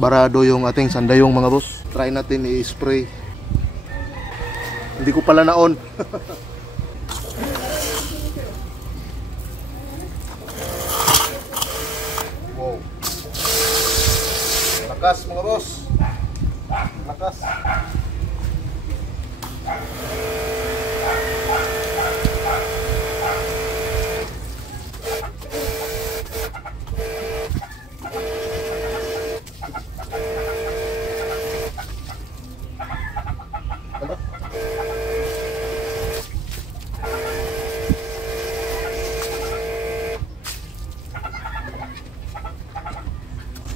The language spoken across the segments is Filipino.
barado yung ating sandayong mga boss. Try natin i-spray. Hindi ko pala na-on. Wow. Lakas mga boss. Lakas.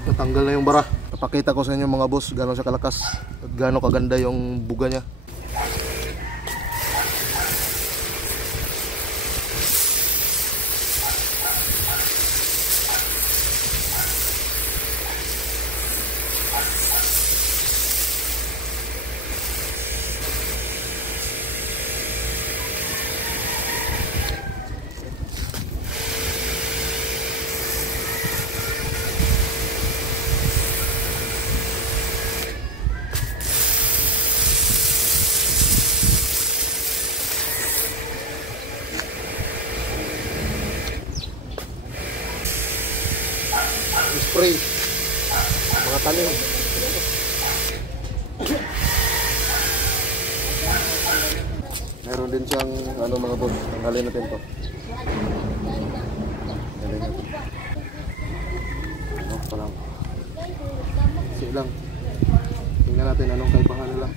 Natanggal na yung bara. Napakita ko sa inyo mga boss gano'n siya kalakas at gano'n kaganda yung buga niya. Spray mga tanim. Meron din siyang ano mga boss, tanggalin natin to. Tanggalin natin. Ano pa lang. Kasi lang. Tingnan natin anong kaibahan nila.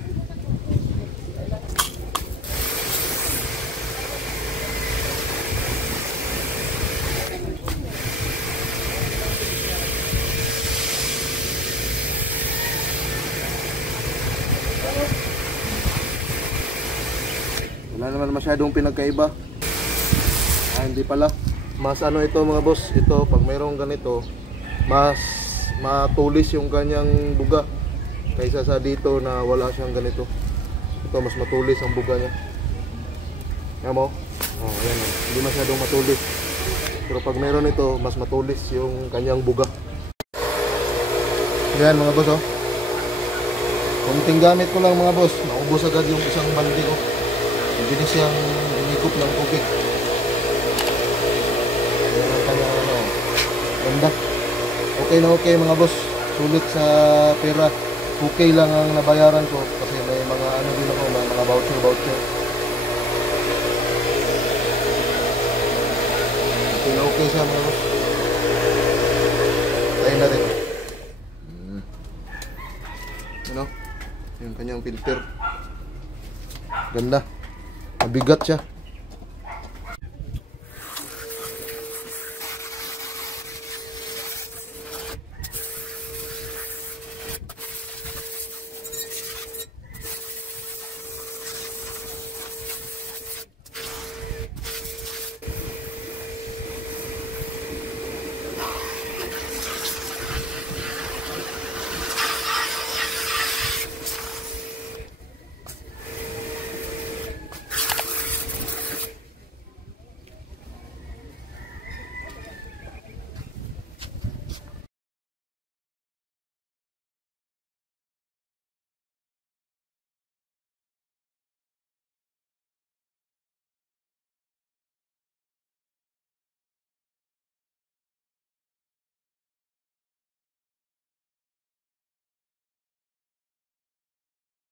Wala naman masyadong pinagkaiba. Hindi pala. Mas ano ito mga boss, ito pag mayroong ganito, mas matulis yung kanyang buga kaysa sa dito na wala siyang ganito. Ito mas matulis ang buga niya. Ayan mo? Oh, ayan. Hindi masyadong matulis. Pero pag mayroon ito, mas matulis yung kanyang buga. Ayan mga boss oh. Kunting gamit ko lang mga boss, naubos agad yung isang balde ko. Hindi siyang umikot ng tubig. Ayan ang kanyang ano. Ganda. Okay na okay mga boss. Sulit sa pera. Okay lang ang nabayaran ko. Kasi may mga ano din ako. Mga voucher. Okay na okay siya mga boss. Tayo natin. Ano? Yung kanyang filter. Ganda. Mabigat siya.